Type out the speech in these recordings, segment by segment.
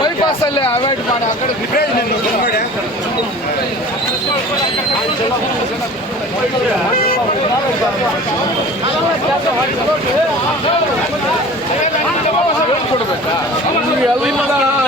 Bypass ಅಲ್ಲೇ avoid ಮಾಡಿ ಆ ಕಡೆ ಹೇಳ್ಕೊಡ್ಬೇಕಾ ಇಲ್ಲಿ ಎಲ್ಲ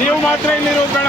ನೀವು ಮಾತ್ರ ಇಲ್ಲಿರೋದು ಬೇಡ.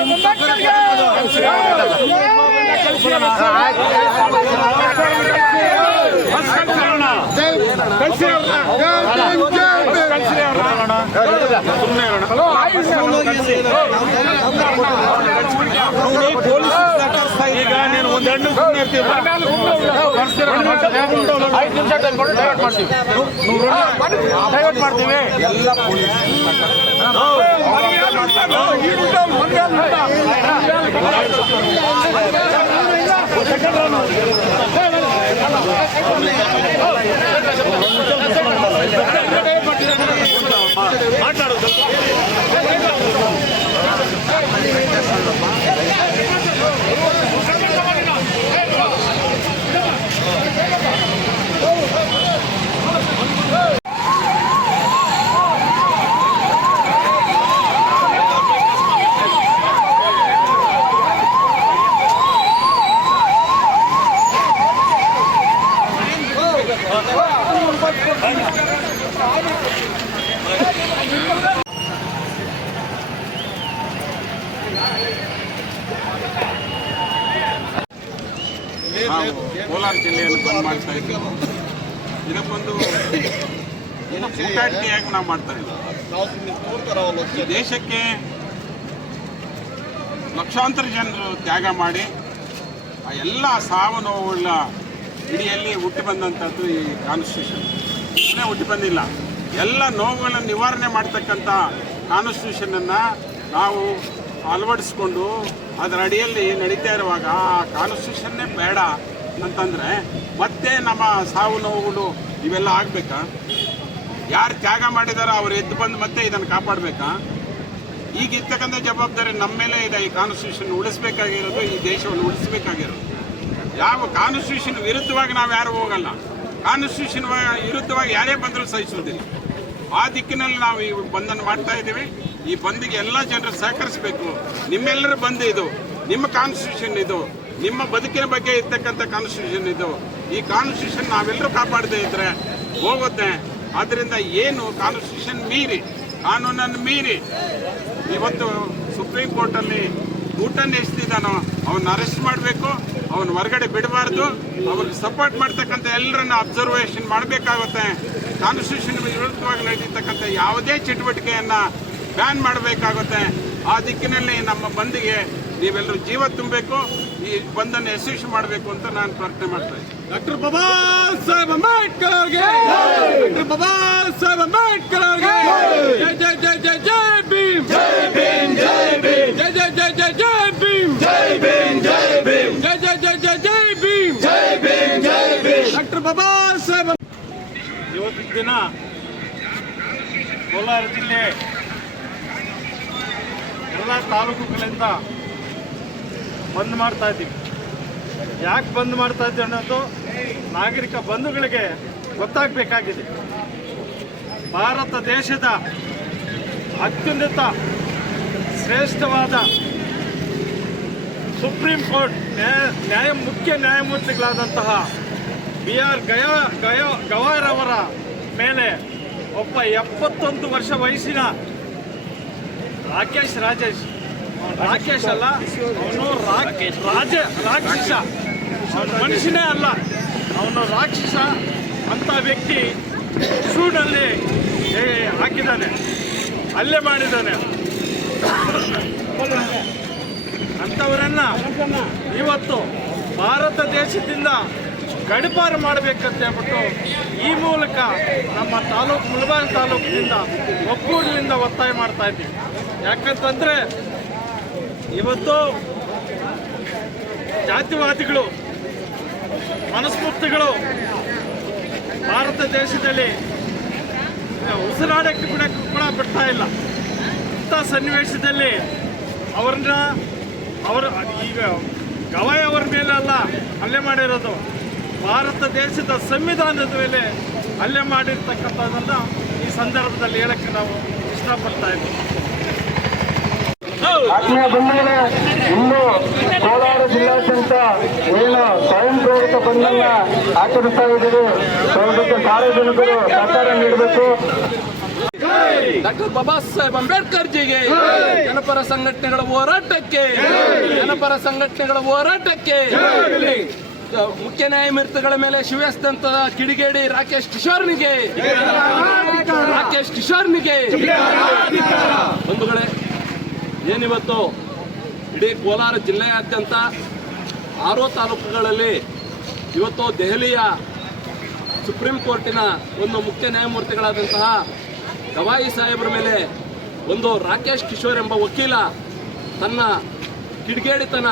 ಮಾಡಬೇಡಿ ಮಾತಾಡ್ತಾ ಏ, first ಇವ್ರನ್ನ ಕಳ್ಸಿ. ಕಳ್ಸಿ ಅವ್ರನ್ನ. ಫಸ್ಟ್ ಕಳ್ಸಿ ಅವ್ರನ್ನ. ಕಳ್ಸಿ ಅವ್ರನ್ನ. ಫಸ್ಟ್ ಕಳ್ಸಿ ಅವ್ರನ್ನ. ಸುಮ್ನೆ ಇರೋಣ. ಈಗ ನೀನು ಒಂದು ಹೆಣ್ಣು ಸುಮ್ಮನೆ ಇರ್ತೀವಿ ಐದು ನಿಮಿಷ ಡೈವರ್ಟ್ ಮಾಡ್ತೀವಿ ಡೈವರ್ಟ್ ಮಾಡ್ತೀವಿ ಎಲ್ಲ ನಾವು ಕೋಲಾರ ಜಿಲ್ಲೆಯನ್ನು ಬಂದ್ ಮಾಡ್ತಾ ಇದ್ದೀವಿ ಇದಕ್ಕೊಂದು ನಾವು ಮಾಡ್ತಾ ಇದ್ದೀವಿ ದೇಶಕ್ಕೆ ಲಕ್ಷಾಂತರ ಜನರು ತ್ಯಾಗ ಮಾಡಿ ಆ ಎಲ್ಲ ಸಾವು ನೋವುಗಳ ಇಡಿಯಲ್ಲಿ ಹುಟ್ಟಿ ಬಂದಂಥದ್ದು ಈ ಕಾನ್ಸ್ಟಿಟ್ಯೂಷನ್ ಸುಮ್ಮನೆ ಹುಟ್ಟಿ ಬಂದಿಲ್ಲ. ಎಲ್ಲ ನೋವುಗಳನ್ನು ನಿವಾರಣೆ ಮಾಡ್ತಕ್ಕಂಥ ಕಾನ್ಸ್ಟಿಟ್ಯೂಷನನ್ನು ನಾವು ಅಳವಡಿಸ್ಕೊಂಡು ಅದರ ಅಡಿಯಲ್ಲಿ ನಡೀತಾ ಇರುವಾಗ ಆ ಕಾನ್ಸ್ಟಿಟ್ಯೂಷನ್ನೇ ಬೇಡ. ಅಂತಂದರೆ ಮತ್ತೆ ನಮ್ಮ ಸಾವು ನೋವುಗಳು ಇವೆಲ್ಲ ಆಗಬೇಕಾ? ಯಾರು ತ್ಯಾಗ ಮಾಡಿದಾರ ಅವ್ರು ಎದ್ದು ಬಂದು ಮತ್ತೆ ಇದನ್ನು ಕಾಪಾಡಬೇಕಾ? ಈಗ ಇರ್ತಕ್ಕಂಥ ಜವಾಬ್ದಾರಿ ನಮ್ಮ ಮೇಲೆ ಇದೆ. ಈ ಕಾನ್ಸ್ಟಿಟ್ಯೂಷನ್ ಉಳಿಸ್ಬೇಕಾಗಿರೋದು, ಈ ದೇಶವನ್ನು ಉಳಿಸ್ಬೇಕಾಗಿರೋದು. ಯಾವ ಕಾನ್ಸ್ಟಿಟ್ಯೂಷನ್ ವಿರುದ್ಧವಾಗಿ ನಾವು ಯಾರು ಹೋಗಲ್ಲ. ಕಾನ್ಸ್ಟಿಟ್ಯೂಷನ್ ವಿರುದ್ಧವಾಗಿ ಯಾರೇ ಬಂದರೂ ಸಹಿಸುವುದಿಲ್ಲ. ಆ ದಿಕ್ಕಿನಲ್ಲಿ ನಾವು ಈ ಬಂದನ್ನು ಮಾಡ್ತಾ ಇದ್ದೀವಿ. ಈ ಬಂದಿಗೆ ಎಲ್ಲ ಜನರು ಸಹಕರಿಸಬೇಕು. ನಿಮ್ಮೆಲ್ಲರೂ ಬಂದು ಇದು, ನಿಮ್ಮ ಕಾನ್ಸ್ಟಿಟ್ಯೂಷನ್ ಇದು. ನಿಮ್ಮ ಬದುಕಿನ ಬಗ್ಗೆ ಇರ್ತಕ್ಕಂಥ ಕಾನ್ಸ್ಟಿಟ್ಯೂಷನ್ ಇದು. ಈ ಕಾನ್ಸ್ಟಿಟ್ಯೂಷನ್ ನಾವೆಲ್ಲರೂ ಕಾಪಾಡದೇ ಇದ್ರೆ ಹೋಗುತ್ತೆ. ಆದ್ದರಿಂದ ಏನು ಕಾನ್ಸ್ಟಿಟ್ಯೂಷನ್ ಮೀರಿ, ಕಾನೂನನ್ನು ಮೀರಿ, ಇವತ್ತು ಸುಪ್ರೀಂ ಕೋರ್ಟಲ್ಲಿ ಊಟ ಎಷ್ಟಿದ್ದಾನೋ ಅವನ್ನ ಅರೆಸ್ಟ್ ಮಾಡಬೇಕು, ಅವನು ಹೊರಗಡೆ ಬಿಡಬಾರ್ದು, ಅವ್ರಿಗೆ ಸಪೋರ್ಟ್ ಮಾಡ್ತಕ್ಕಂಥ ಎಲ್ಲರನ್ನ ಅಬ್ಸರ್ವೇಷನ್ ಮಾಡಬೇಕಾಗುತ್ತೆ. ಕಾನ್ಸ್ಟಿಟ್ಯೂಷನ್ ವಿರುದ್ಧವಾಗಿ ನಡೀತಕ್ಕಂಥ ಯಾವುದೇ ಚಟುವಟಿಕೆಯನ್ನು ಬ್ಯಾನ್ ಮಾಡಬೇಕಾಗುತ್ತೆ. ಆ ದಿಕ್ಕಿನಲ್ಲಿ ನಮ್ಮ ಬಂದಿಗೆ ನೀವೆಲ್ಲರೂ ಜೀವ ತುಂಬಬೇಕು ಈ ಬಂದನ್ನು ಯಶಸ್ವಿ ಮಾಡಬೇಕು ಅಂತ ನಾನು ಪ್ರಾರ್ಥನೆ ಮಾಡ್ತಾ ಇದ್ದೀನಿ. ಡಾಕ್ಟರ್ ಬಾಬಾ ಸಾಹೇಬ್ ಅಂಬೇಡ್ಕರ್ ಅವ್ರಿಗೆ. ಡಾಕ್ಟರ್ ಬಾಬಾ ಸಾಹೇಬ್ ಅಂಬೇಡ್ಕರ್ ಅವ್ರಿಗೆ. ಜೈ! ಜೈ ಜೈ ಜೈ ಜೈ ಭೀಮ್. ಜೈ ಭೀಮ್ ಜೈ ಭೀಮ್. ಜೈ ಜೈ ಜೈ ಜೈ ಜೈ ಭೀಮ್. ಜೈ ಭೀಮ್ ಜೈ ಭೀಮ್. ಜೈ ಜೈ ಜೈ ಜೈ ಜೈ ಭೀಮ್. ಜೈ ಭೀಮ್ ಜೈ ಭೀಮ್. ಡಾಕ್ಟರ್ ಬಾಬಾ ಸಾಹೇಬ್ ಇವತ್ತಿನ ದಿನ ಕೋಲಾರ ಜಿಲ್ಲೆ ಎಲ್ಲ ತಾಲೂಕುಗಳಿಂದ ಬಂದ್ ಮಾಡ್ತಾ ಇದ್ದೀವಿ. ಯಾಕೆ ಬಂದ್ ಮಾಡ್ತಾ ಇದ್ದೀವಿ ಅನ್ನೋದು ನಾಗರಿಕ ಬಂಧುಗಳಿಗೆ ಗೊತ್ತಾಗಬೇಕಾಗಿದೆ. ಭಾರತ ದೇಶದ ಅತ್ಯುನ್ನತ, ಶ್ರೇಷ್ಠವಾದ ಸುಪ್ರೀಂ ಕೋರ್ಟ್ ನ್ಯಾಯ ನ್ಯಾಯ, ಮುಖ್ಯ ನ್ಯಾಯಮೂರ್ತಿಗಳಾದಂತಹ ಬಿ ಆರ್ ಗಯ ಗಯ ಗವಾರ್ ಅವರ ಮೇಲೆ ಒಬ್ಬ ಎಪ್ಪತ್ತೊಂದು ವರ್ಷ ವಯಸ್ಸಿನ ರಾಕೇಶ್ ರಾಜೇಶ್ ರಾಕೇಶ್ ಅಲ್ಲ, ಅವನು ರಾಜ ರಾಕ್ಷಸ. ಅವನು ಮನುಷ್ಯನೇ ಅಲ್ಲ. ಅವನು ರಾಕ್ಷಸ ಅಂತ ವ್ಯಕ್ತಿ ಸೂಡಲ್ಲಿ ಹಾಕಿದ್ದಾನೆ. ಅಲ್ಲೇ ಮಾಡಿದ್ದಾನೆ. ಅಂಥವರನ್ನ ಇವತ್ತು ಭಾರತ ದೇಶದಿಂದ ಗಡಿಪಾರು ಮಾಡಬೇಕಂತ ಹೇಳ್ಬಿಟ್ಟು ಈ ಮೂಲಕ ನಮ್ಮ ತಾಲೂಕು ಮುಳಬಾಗಿಲು ತಾಲೂಕಿನಿಂದ ಒಕ್ಕೂರಿನಿಂದ ಒತ್ತಾಯ ಮಾಡ್ತಾ ಇದ್ದೀವಿ. ಯಾಕಂತಂದ್ರೆ ಇವತ್ತು ಜಾತಿವಾದಿಗಳು ಮನಸ್ಮೂರ್ತಿಗಳು ಭಾರತ ದೇಶದಲ್ಲಿ ಉಸಿರಾಡಕ್ಕೆ ಕೂಡ ಕೂಡ ಬಿಡ್ತಾ ಇಲ್ಲ. ಇಂಥ ಸನ್ನಿವೇಶದಲ್ಲಿ ಅವ್ರನ್ನ ಅವರ ಈಗ ಗವಾಯಿ ಅವರ ಮೇಲೆ ಅಲ್ಲ, ಹಲ್ಲೆ ಮಾಡಿರೋದು. ಭಾರತ ದೇಶದ ಸಂವಿಧಾನದ ಮೇಲೆ ಹಲ್ಲೆ ಮಾಡಿರ್ತಕ್ಕಂಥದ್ದನ್ನು ಈ ಸಂದರ್ಭದಲ್ಲಿ ಹೇಳಕ್ಕೆ ನಾವು ಇಷ್ಟಪಡ್ತಾ ಇದ್ದೀವಿ. ಆತ್ಮೀಯ ಬಂಧುಗಳೇ ಇನ್ನು ಕೋಲಾರ ಜಿಲ್ಲಾದ್ಯಂತ ಏನು ಸ್ವಯಂ ಪ್ರೇರಿತ ಬಂಧನ ಆಚರಿಸ್ತಾ ಇದ್ದೀವಿ ಸಾರ್ವಜನಿಕರು ಸಹಕಾರ ನೀಡಬೇಕು. ಡಾಕ್ಟರ್ ಬಾಬಾ ಸಾಹೇಬ್ ಅಂಬೇಡ್ಕರ್ ಜಿಗೆ ಜನಪರ ಸಂಘಟನೆಗಳ ಹೋರಾಟಕ್ಕೆ, ಜನಪರ ಸಂಘಟನೆಗಳ ಹೋರಾಟಕ್ಕೆ ಮುಖ್ಯ ನ್ಯಾಯಮೂರ್ತಿಗಳ ಮೇಲೆ ಶಿವಸ್ತಂತ ಕಿಡಿಗೇಡಿ ರಾಕೇಶ್ ಕಿಶೋರ್ನಿಗೆ ರಾಕೇಶ್ ಕಿಶೋರ್ನಿಗೆ. ಬಂಧುಗಳೇ ಏನಿವತ್ತು? ಇಡೀ ಕೋಲಾರ ಜಿಲ್ಲೆಯಾದ್ಯಂತ ಆರು ತಾಲೂಕುಗಳಲ್ಲಿ ಇವತ್ತು ದೆಹಲಿಯ ಸುಪ್ರೀಂ ಕೋರ್ಟಿನ ಒಂದು ಮುಖ್ಯ ನ್ಯಾಯಮೂರ್ತಿಗಳಾದಂತಹ ಗವಾಯಿ ಸಾಹೇಬರ ಮೇಲೆ ಒಂದು ರಾಕೇಶ್ ಕಿಶೋರ್ ಎಂಬ ವಕೀಲ ತನ್ನ ಕಿಡಿಗೇಡಿತನ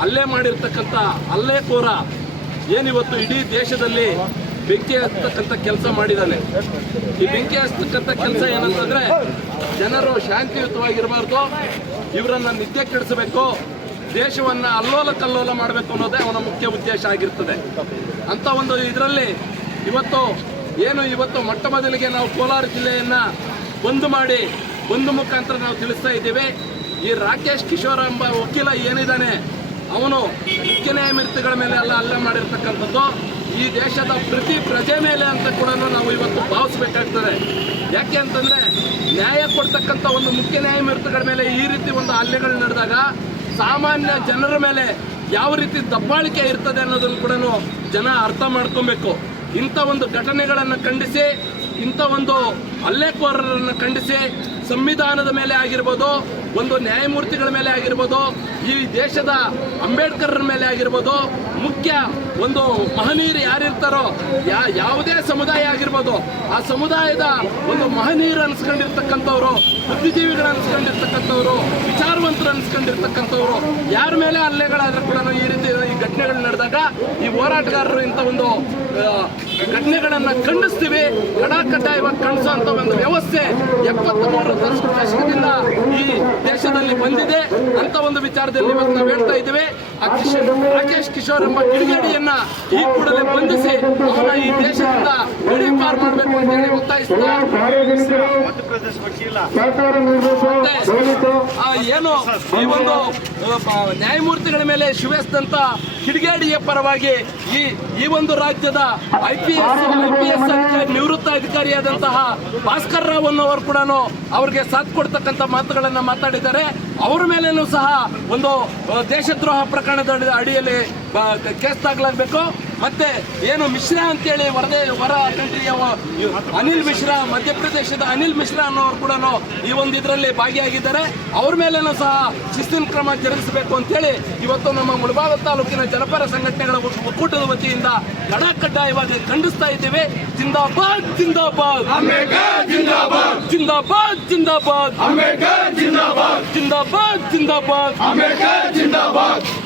ಅಲ್ಲೇ ಮಾಡಿರ್ತಕ್ಕಂಥ ಹಲ್ಲೆಕೋರ ಏನಿವತ್ತು ಇಡೀ ದೇಶದಲ್ಲಿ ಬೆಂಕಿ ಹಚ್ಚತಕ್ಕಂಥ ಕೆಲಸ ಮಾಡಿದ್ದಾನೆ. ಈ ಬೆಂಕಿ ಹಚ್ಚತಕ್ಕಂಥ ಕೆಲಸ ಏನಂತಂದ್ರೆ ಜನರು ಶಾಂತಿಯುತವಾಗಿರಬಾರ್ದು, ಇವರನ್ನ ನಿದ್ದೆ ಕೆಡಿಸಬೇಕು, ದೇಶವನ್ನ ಅಲ್ಲೋಲ ಕಲ್ಲೋಲ ಮಾಡಬೇಕು ಅನ್ನೋದೇ ಅವನ ಮುಖ್ಯ ಉದ್ದೇಶ ಆಗಿರ್ತದೆ. ಅಂತ ಒಂದು ಇದರಲ್ಲಿ ಇವತ್ತು ಏನು ಇವತ್ತು ಮೊಟ್ಟ ಮೊದಲಿಗೆ ನಾವು ಕೋಲಾರ ಜಿಲ್ಲೆಯನ್ನ ಬಂದ್ ಮಾಡಿ, ಬಂದ್ ಮುಖಾಂತರ ನಾವು ತಿಳಿಸ್ತಾ ಇದ್ದೀವಿ. ಈ ರಾಕೇಶ್ ಕಿಶೋರ್ ಎಂಬ ವಕೀಲ ಏನಿದ್ದಾನೆ, ಅವನು ಮುಖ್ಯ ನ್ಯಾಯಮೂರ್ತಿಗಳ ಮೇಲೆ ಎಲ್ಲ ಹಲ್ಲೆ ಮಾಡಿರ್ತಕ್ಕಂಥದ್ದು. ಈ ದೇಶದ ಪ್ರತಿ ಪ್ರಜೆ ಮೇಲೆ ಅಂತ ಕೂಡ ನಾವು ಇವತ್ತು ಭಾವಿಸ್ಬೇಕಾಗ್ತದೆ. ಯಾಕೆ ಅಂತಂದ್ರೆ ನ್ಯಾಯ ಕೊಡ್ತಕ್ಕಂಥ ಒಂದು ಮುಖ್ಯ ನ್ಯಾಯಮೂರ್ತಿಗಳ ಮೇಲೆ ಈ ರೀತಿ ಒಂದು ಹಲ್ಲೆಗಳು ನಡೆದಾಗ ಸಾಮಾನ್ಯ ಜನರ ಮೇಲೆ ಯಾವ ರೀತಿ ದಬ್ಬಾಳಿಕೆ ಇರ್ತದೆ ಅನ್ನೋದನ್ನು ಕೂಡ ಜನ ಅರ್ಥ ಮಾಡ್ಕೊಬೇಕು. ಇಂಥ ಒಂದು ಘಟನೆಗಳನ್ನು ಖಂಡಿಸಿ, ಇಂಥ ಒಂದು ಹಲ್ಲೆಕೋರರನ್ನು ಖಂಡಿಸಿ ಸಂವಿಧಾನದ ಮೇಲೆ ಆಗಿರ್ಬೋದು, ಒಂದು ನ್ಯಾಯಮೂರ್ತಿಗಳ ಮೇಲೆ ಆಗಿರ್ಬೋದು, ಈ ದೇಶದ ಅಂಬೇಡ್ಕರ್ ಮೇಲೆ ಆಗಿರ್ಬೋದು ಮುಖ್ಯ ಒಂದು ಮಹನೀಯರು ಯಾರಿರ್ತಾರೋ, ಯಾ, ಯಾವುದೇ ಸಮುದಾಯ ಆಗಿರ್ಬೋದು, ಆ ಸಮುದಾಯದ ಒಂದು ಮಹನೀಯರು ಅನ್ಸ್ಕೊಂಡಿರ್ತಕ್ಕಂಥವ್ರು, ಬುದ್ಧಿಜೀವಿಗಳು ಅನ್ಸ್ಕೊಂಡಿರ್ತಕ್ಕಂಥವ್ರು, ವಿಚಾರವಂತರು ಅನ್ಸ್ಕೊಂಡಿರ್ತಕ್ಕಂಥವ್ರು, ಯಾರ ಮೇಲೆ ಹಲ್ಲೆಗಳಾದ್ರೂ ಕೂಡ ಈ ರೀತಿ ಈ ಘಟನೆಗಳು ನಡೆದಾಗ ಈ ಹೋರಾಟಗಾರರು ಇಂಥ ಒಂದು ಘಟನೆಗಳನ್ನು ಖಂಡಿಸ್ತೀವಿ. ಕಡಾಕಡ್ಡಾಯವಾಗಿ ಅಂತ ಒಂದು ವ್ಯವಸ್ಥೆ ಎಪ್ಪತ್ತ ಮೂರು ದಶಕದಿಂದ ಈ ದೇಶದಲ್ಲಿ ಬಂದಿದೆ. ಅಂತ ಒಂದು ವಿಚಾರದಲ್ಲಿ ಇವತ್ತು ನಾವು ಹೇಳ್ತಾ ಇದ್ದೀವಿ. ರಾಕೇಶ್ ಕಿಶೋರ್ ಎಂಬ ಕಿಡಿಗೇಡಿಯನ್ನ ಈ ಕೂಡಲೇ ಬಂಧಿಸಿ ಅವನ ಈ ದೇಶದಿಂದ ಗಡೀಪಾರು ಮಾಡಬೇಕು ಅಂತ ಹೇಳಿ ಒತ್ತಾಯಿಸ್ತಾ ಏನು ಈ ಒಂದು ನ್ಯಾಯಮೂರ್ತಿಗಳ ಮೇಲೆ ಶಿವೆಸ್ದಂತ ಕಿಡಿಗೇಡಿಯ ಪರವಾಗಿ ಈ ಈ ಒಂದು ರಾಜ್ಯದ I P S I P S ನಿವೃತ್ತ ಅಧಿಕಾರಿಯಾದಂತಹ ಭಾಸ್ಕರ್ ರಾವ್ ಅನ್ನೋರು ಕೂಡ ಅವ್ರಿಗೆ ಸಾಥ್ ಕೊಡ್ತಕ್ಕಂಥ ಮಾತುಗಳನ್ನ ಮಾತಾಡಿದ್ದಾರೆ. ಅವರ ಮೇಲೇನೂ ಸಹ ಒಂದು ದೇಶದ್ರೋಹ ದೇಶದ್ರೋಹ ಪ್ರಕರಣದ ದಂಡದ ಅಡಿಯಲ್ಲಿ ಕೇಸ್ ದಾಖಲಾಗಬೇಕು. ಮತ್ತೆ ಏನು ಮಿಶ್ರಾ ಅಂತೇಳಿ ವರದೇ ಹೊರ ಕಂಟ್ರಿಯ ಅನಿಲ್ ಮಿಶ್ರಾ ಮಧ್ಯಪ್ರದೇಶದ ಅನಿಲ್ ಮಿಶ್ರಾ ಅನ್ನೋರು ಕೂಡ ಈ ಒಂದು ಇದರಲ್ಲಿ ಭಾಗಿಯಾಗಿದ್ದಾರೆ. ಅವ್ರ ಮೇಲೇನೂ ಸಹ ಶಿಸ್ತಿನ ಕ್ರಮ ಜರುಗಿಸಬೇಕು ಅಂತೇಳಿ ಇವತ್ತು ನಮ್ಮ ಮುಳಬಾಗ ತಾಲೂಕಿನ ಜನಪರ ಸಂಘಟನೆಗಳ ಒಕ್- ಒಕ್ಕೂಟದ ವತಿಯಿಂದ ಕಡ ಕಡ್ಡಾಯವಾಗಿ ಖಂಡಿಸ್ತಾ ಇದ್ದೇವೆ. ಜಿಂದಾಬಾದ್ ಜಿಂದಾಬಾದ್. ಜಿಂದಾಬಾದ್. ಜಿಂದಾಬಾದ್ ಜಿಂದಾಬಾದ್. ಜಿಂದಾಬಾದ್. ಜಿಂದಾಬಾದ್.